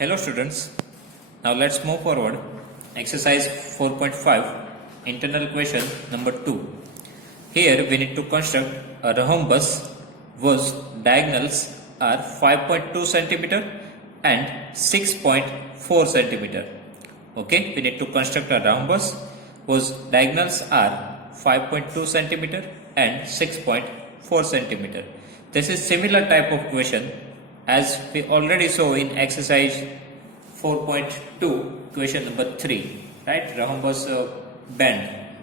Hello students, now let's move forward. Exercise 4.5 internal question number 2. Here we need to construct a rhombus whose diagonals are 5.2 centimeter and 6.4 centimeter. Okay, we need to construct a rhombus whose diagonals are 5.2 centimeter and 6.4 centimeter. This is similar type of question as we already saw in exercise 4.2 question number 3, right? Rhombus band.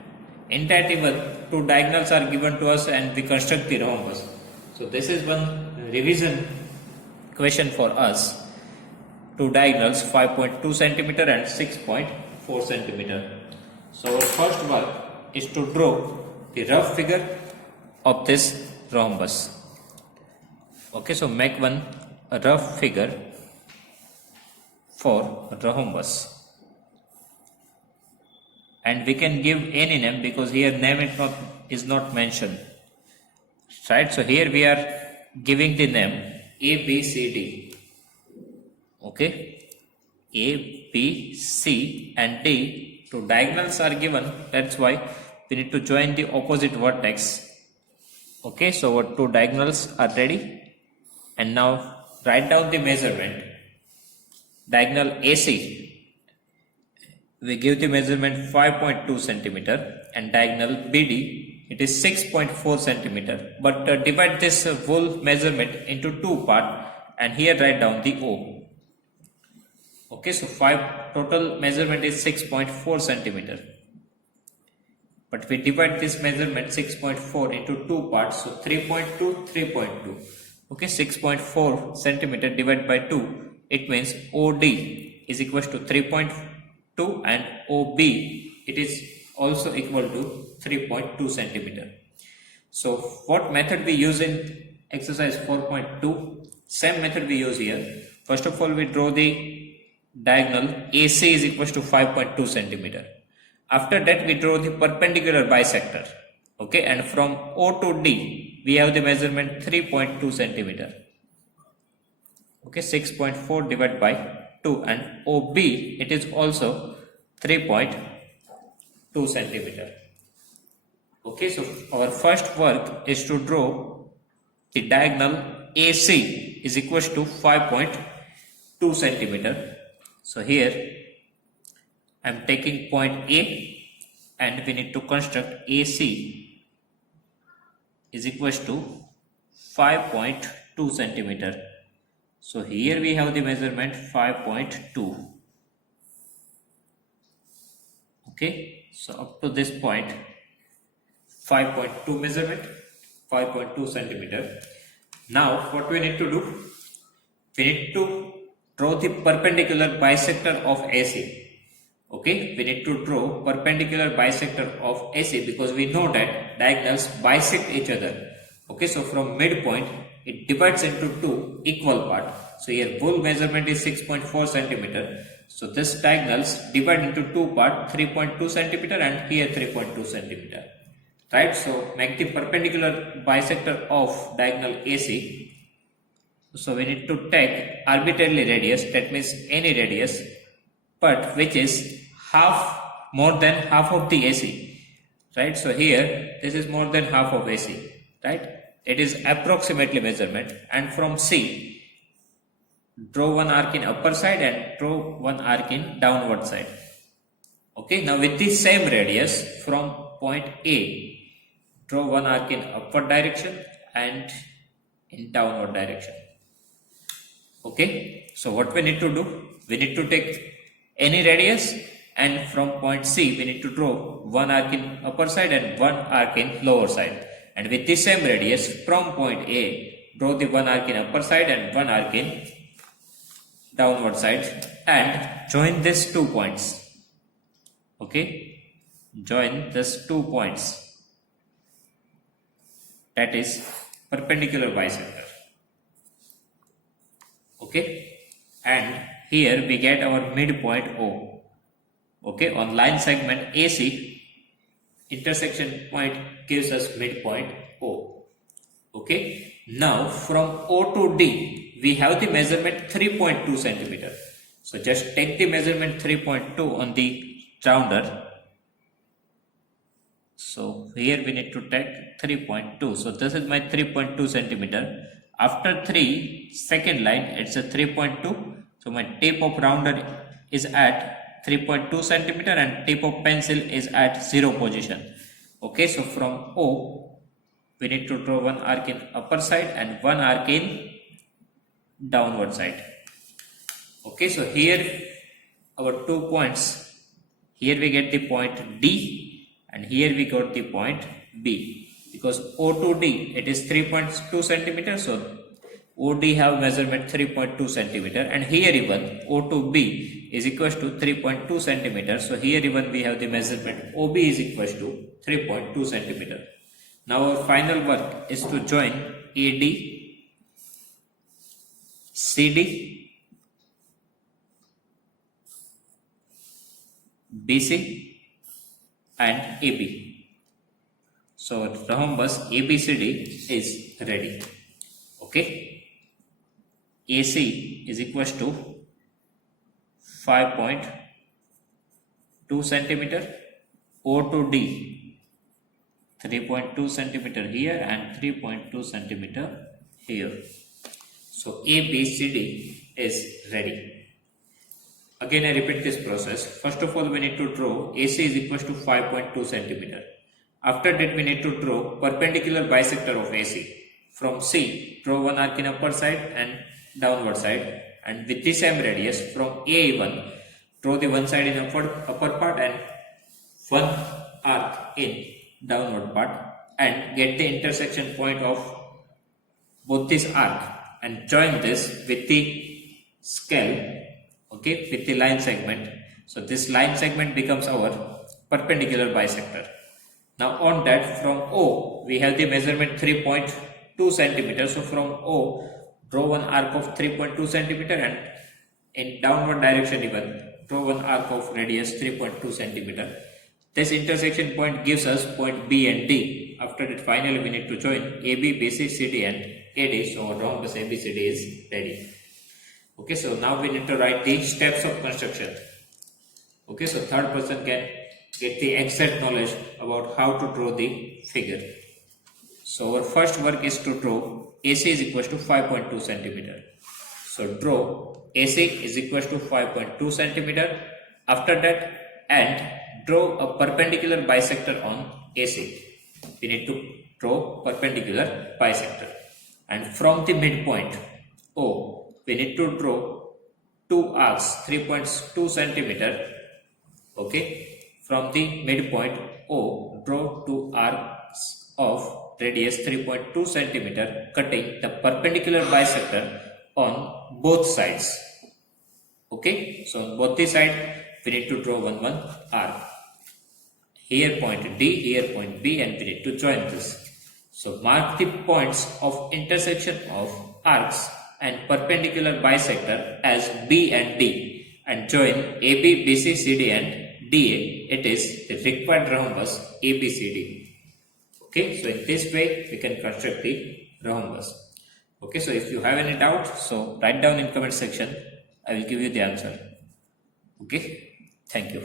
In that even two diagonals are given to us and we construct the rhombus. So this is one revision question for us. Two diagonals 5.2 centimeter and 6.4 centimeter. So our first work is to draw the rough figure of this rhombus. Okay, so make a rough figure for rhombus. And we can give any name because here name is not mentioned. Right, so here we are giving the name A, B, C, D. Okay, A, B, C and D, two diagonals are given. That's why we need to join the opposite vertex. Okay, so our two diagonals are ready. And now write down the measurement. Diagonal AC, we give the measurement 5.2 centimeter and diagonal BD, it is 6.4 centimeter. But divide this whole measurement into two parts and here write down the O. Okay, so total measurement is 6.4 centimeter. But we divide this measurement 6.4 into two parts, so 3.2, 3.2. Okay, 6.4 centimeter divided by 2, it means OD is equal to 3.2 and OB, it is also equal to 3.2 centimeter. So what method we use in exercise 4.2? Same method we use here. First of all, we draw the diagonal AC is equal to 5.2 centimeter. After that, we draw the perpendicular bisector. Okay, and from O to D, we have the measurement 3.2 centimeter. Okay, 6.4 divided by 2 and OB, it is also 3.2 centimeter. Okay, so our first work is to draw the diagonal AC is equal to 5.2 centimeter. So here I am taking point A and we need to construct AC is equals to 5.2 centimeter. So here we have the measurement 5.2. Okay, so up to this point 5.2 measurement, 5.2 centimeter. Now what we need to do? We need to draw the perpendicular bisector of AC. Okay, we need to draw perpendicular bisector of AC because we know that diagonals bisect each other. Okay, so from midpoint it divides into two equal parts. So here whole measurement is 6.4 centimeter. So this diagonals divide into two parts, 3.2 centimeter and here 3.2 centimeter. Right, so make the perpendicular bisector of diagonal AC. So we need to take arbitrary radius, that means any radius, but which is more than half of the AC, right? So here this is more than half of AC, right? It is approximately measurement. And from C, draw one arc in upper side and draw one arc in downward side. Okay, now with the same radius from point A, draw one arc in upward direction and in downward direction. Okay, so what we need to do? We need to take any radius and from point C we need to draw one arc in upper side and one arc in lower side. And with the same radius from point A, draw the one arc in upper side and one arc in downward side and join these 2 points. Okay, join these 2 points. That is perpendicular bisector. Okay, and here we get our midpoint O. Okay, on line segment AC, intersection point gives us midpoint O. Okay, now from O to D, we have the measurement 3.2 centimeter. So just take the measurement 3.2 on the rounder. So here we need to take 3.2. So this is my 3.2 centimeter. After 3, second line, it's a 3.2. So my tip of rounder is at 3.2 centimeter and tip of pencil is at 0 position. Okay, so from O, we need to draw one arc in upper side and one arc in downward side. Okay, so here our 2 points. Here we get the point D and here we got the point B. Because O to D, it is 3.2 centimeter. So OD have measurement 3.2 centimeter and here even O to B is equals to 3.2 centimeter. So here even we have the measurement OB is equals to 3.2 centimeter. Now our final work is to join AD, CD, BC and AB. So rhombus ABCD is ready. Okay. AC is equals to 5.2 centimeter, O to D 3.2 centimeter here and 3.2 centimeter here. So ABCD is ready. Again I repeat this process. First of all we need to draw AC is equals to 5.2 centimeter. After that we need to draw perpendicular bisector of AC. From C, draw one arc in upper side and downward side, and with the same radius from A1, draw the one side in upper part and one arc in downward part and get the intersection point of both this arc and join this with the scale, okay, with the line segment. So this line segment becomes our perpendicular bisector. Now on that, from O we have the measurement 3.2 centimeter. So from O, draw one arc of 3.2 centimeter and in downward direction even draw one arc of radius 3.2 centimeter. This intersection point gives us point B and D. After that finally we need to join AB, BC, CD and AD. So our rhombus ABCD is ready. Okay, so now we need to write the steps of construction. Okay, so third person can get the exact knowledge about how to draw the figure. So our first work is to draw AC is equals to 5.2 centimeter. So draw AC is equals to 5.2 centimeter. After that, and draw a perpendicular bisector on AC. We need to draw perpendicular bisector. And from the midpoint O, we need to draw two arcs 3.2 centimeter. Okay, from the midpoint O, draw two arcs of radius 3.2 centimeter cutting the perpendicular bisector on both sides. Okay, so on both the sides we need to draw one arc. Here point D, here point B and we need to join this. So mark the points of intersection of arcs and perpendicular bisector as B and D and join AB, BC, CD and DA. It is the required rhombus ABCD. Okay, so in this way we can construct the rhombus. Okay, so if you have any doubt, so write down in comment section. I will give you the answer. Okay, thank you.